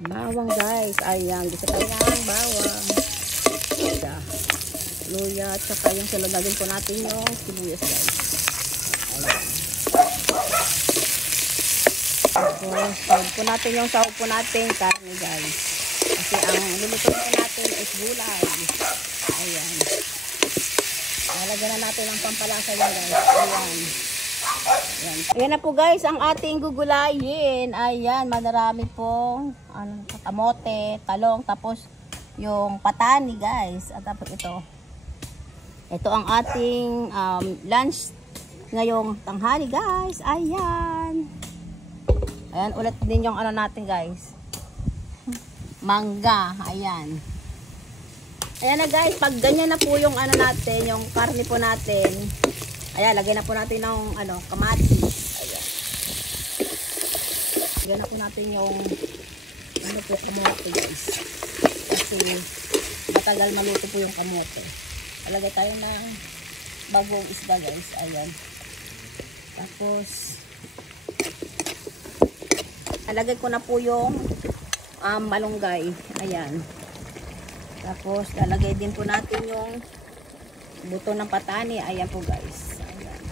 Bawang guys. Ayan. Gusto tayo ng bawang. Luya. At saka yung salagagin po natin yung sibuyas guys. Ayan. Tapos, sahog po natin yung sahog po natin karne guys. Kasi ang lulutuin po natin is gulay. Ayan. Lalagyan na natin ang pampalasa yan guys. Ayan. Ayan. Ayan na po guys ang ating gugulayin. Ayan, madarami pong kamote, talong, tapos yung patani guys. At tapos ito. Ito ang ating lunch ngayong tanghali guys. Ayan. Ayan, ulit din yung ano natin guys. Mangga. Ayan. Ayan na guys, pag ganyan na po yung ano natin, yung karne po natin. Ayan, lagay na po natin ng kamatis. Ayan. Lagay na po natin yung kamote guys. Kasi matagal maluto po yung kamote. Lagay tayo ng bagong isda guys. Ayan. Tapos lagay ko na po yung malunggay. Ayan. Tapos lalagay din po natin yung buto ng patani. Ayan po guys. Ayan.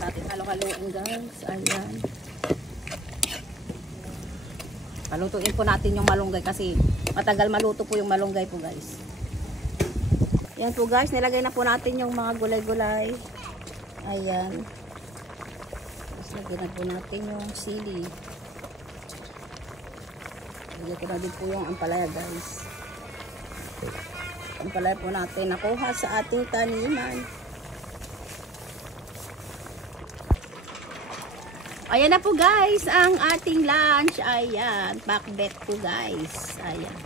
Natin halo-haloin guys. Ayan. Palutuin po natin yung malunggay kasi matagal maluto po yung malunggay po guys. Ayan po guys. Nilagay na po natin yung mga gulay-gulay. Ayan. Tapos lagyan na po natin yung sili. Lagyan ko na din po yung ampalaya guys. Ampalaya po natin nakuha sa ating taniman. Ayan na po guys ang ating lunch. Ayan, pakbet po guys. Ayan.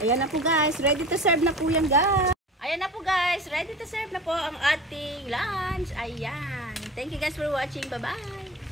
Ayan na po guys, ready to serve na po yan guys. Ayan na po guys, ready to serve na po ang ating lunch. Ayan. Thank you guys for watching. Bye-bye.